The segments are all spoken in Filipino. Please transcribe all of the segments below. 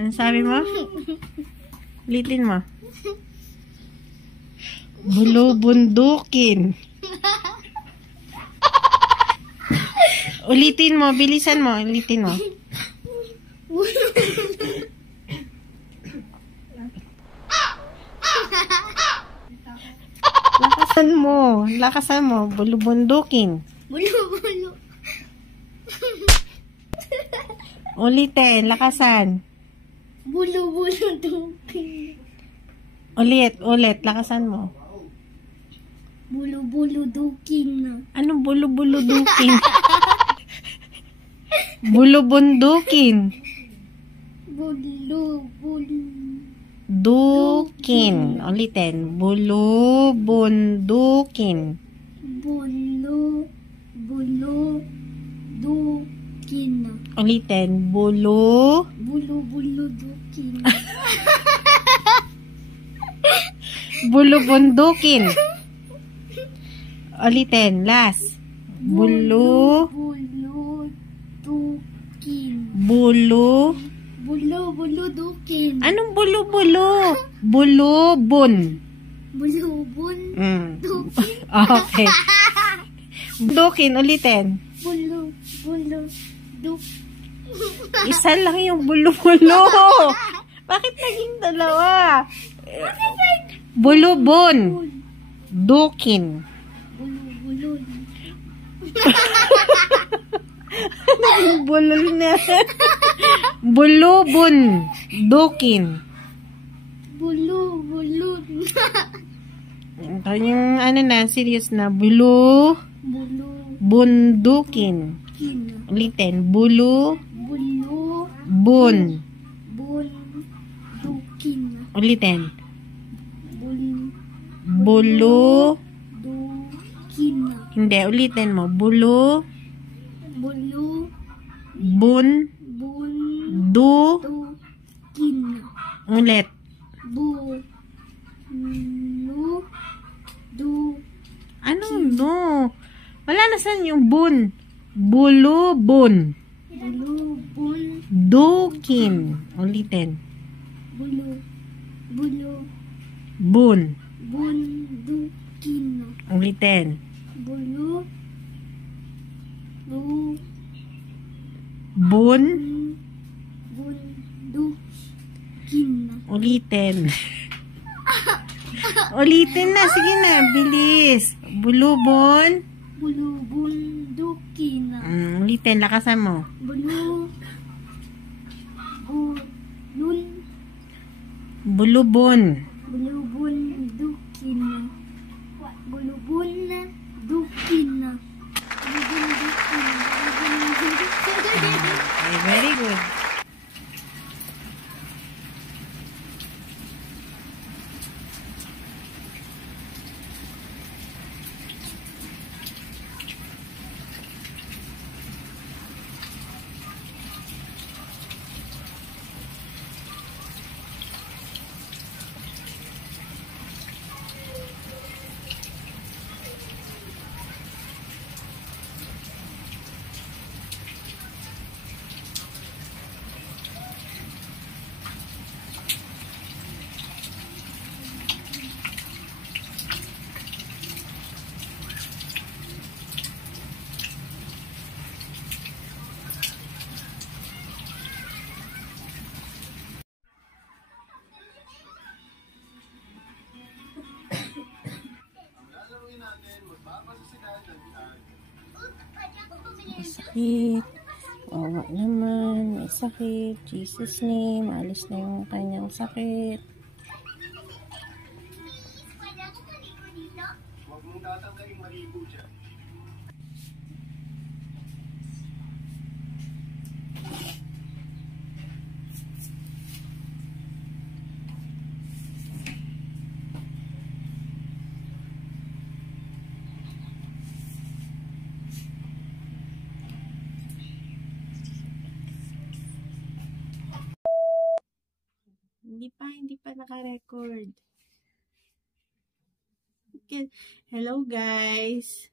Ano sabi mo? Ulitin mo. Bulubundukin. Ulitin mo. Bilisan mo. Ulitin mo. Lakasan mo. Lakasan mo. Bulubundukin. Bulu-bulu. Ulitin. Lakasan. Bulu-bulu-dukin. Ulit. Lakasan mo. Bulu-bulu-dukin. Anong bulu-buludukin? Bulubundukin. Dukin. Ulitin. Bulubundukin. Bulu-bulu-dukin. Ulitin. Bulu-bulu-dukin. Bulubundukin. Ulitin. Last. Bulu-bulu-dukin. Bulu-bulu-dukin. Anong bulu-bulu? Bulubun. Bulubun. Dukin. Okay. Dukin. Ulitin. Bulu-bulu-duk. Isa lang yung bulu-bulu. Bakit naging dalawa? Bulubun. Dukin. Bulu-bulun. Naging bulol na. Bulubun. Dukin. Bulu-bulun. Ito yung ano na, serious na. Bulubundukin. Ulitin. Bulubun. Dukin. Ulitin. Bulu. Dukin. Hindi, ulitin mo. Bulu. Bun. Dukin. Ulit. Ano no? Wala na saan yung bun. Bulubun. Bulubun. Dukin. Ulitin. Bun. Dukin. Ulitin. Bun. Dukin. Ulitin. Ulitin na. Sige na. Bilis. Bulubun. Dukin. Ulitin. Lakasan mo. Bulubun. Dukin. Bulubun dukin. Okay, very good. Sakit. Wawa naman. May sakit. Jesus name. Alis na yung kanyang sakit. Huwag mong tatanggalin maligo dyan. Hindi pa naka-record. Okay. Hello guys.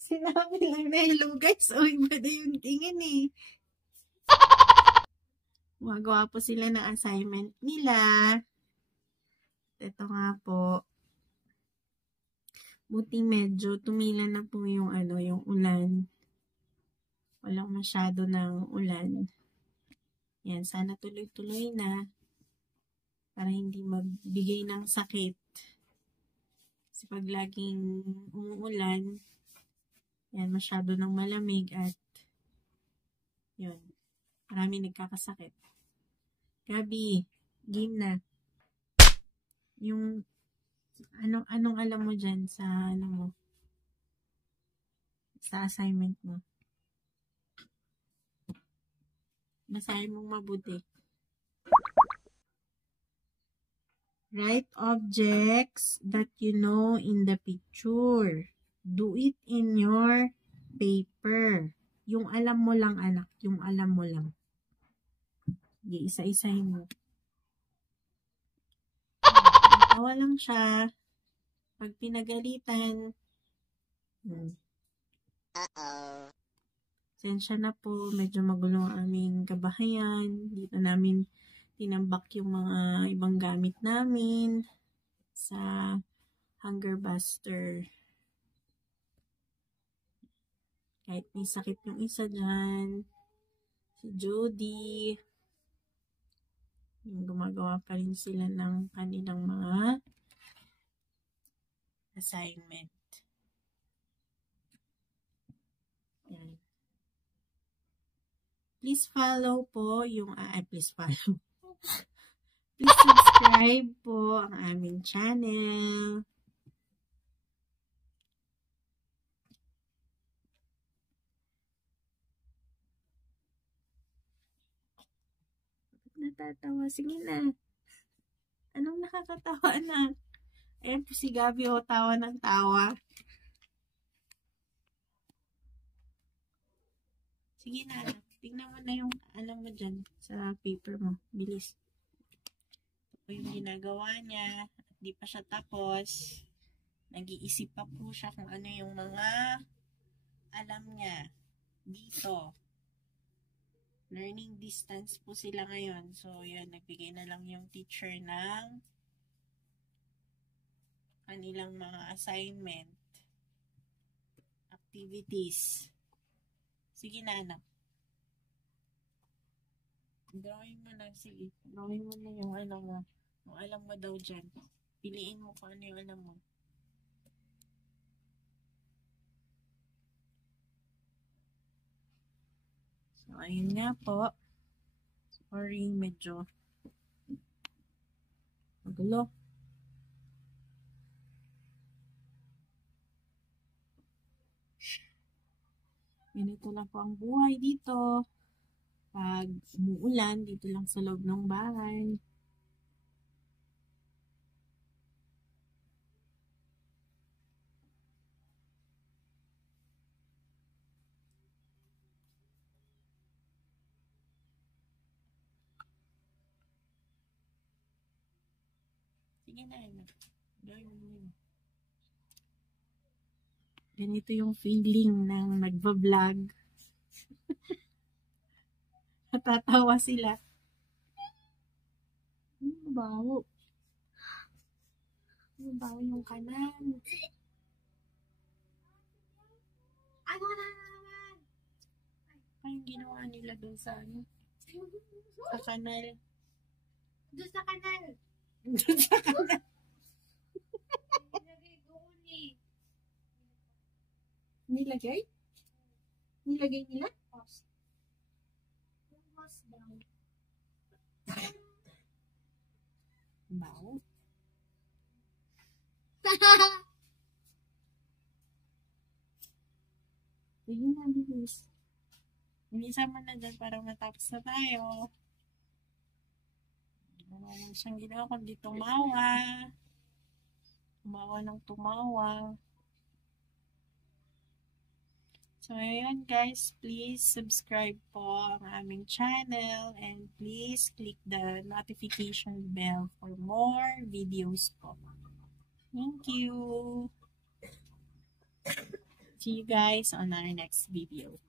Sinabi lang na hello guys. O, iba na yung tingin eh. Gumagawa po sila ng assignment nila. Ito nga po. Buti medyo tumila na po yung yung ulan. Walang masyado ng ulan. Yan, sana tuloy-tuloy na para hindi magbigay ng sakit. Kasi pag laging umuulan, yan, masyado ng malamig at yun, marami nagkakasakit. Gabi, game na. Yung, anong alam mo dyan sa, sa assignment mo? Basahin mong mabuti. Write objects that you know in the picture. Do it in your paper. Yung alam mo lang, anak. Yung alam mo lang. Isa-isahin mo. Tawa lang siya. Pag pinagalitan. Sensya na po. Medyo magulo ang aming kabahayan. Dito namin tinambak yung mga ibang gamit namin sa Hunger Buster. Kahit may sakit yung isa dyan. Si Jody. Yung gumagawa pa rin sila ng kanilang mga assignment. Yan. Please follow po yung, please follow. Please subscribe po ang aming channel. Natatawa. Sige na. Anong nakakatawa na? Ayan po si Gabi, tawa ng tawa. Sige na. Tingnan mo na yung alam mo dyan sa paper mo. Bilis. Ito yung ginagawa niya. Di pa siya tapos. Nag-iisip pa po siya kung ano yung mga alam niya. Dito. Learning distance po sila ngayon. So, yun. Nagbigay na lang yung teacher ng kanilang mga assignment. Activities. Sige na, anak. Drawing mo na, sige. Drawing mo na yung alam mo. Yung alam mo daw dyan. Piliin mo kung ano yung alam mo. So, ayun nga po. Sorry, medyo magulo. Ganito na po ang buhay dito. Pag umuulan, dito lang sa loob ng bahay. Sige na, gawin mo yun. Ganito yung feeling ng nagbablog. Natatawa sila. Mabaho. Mabaho yung kanan. Ano na naman? Ay, yung ginawa nila doon sa sa kanal. Doon sa kanal. Doon sa kanal. Nilagay doon eh. Nilagay? Nilagay nila? Post. Post down. Bao. Sige na, bilis. Bilisan mo na dyan para matapos na tayo. Wala lang siyang ginawa kundi tumawa. Tumawa ng tumawa. So, ayun guys, please subscribe po ang aming channel and please click the notification bell for more videos po. Thank you! See you guys on our next video.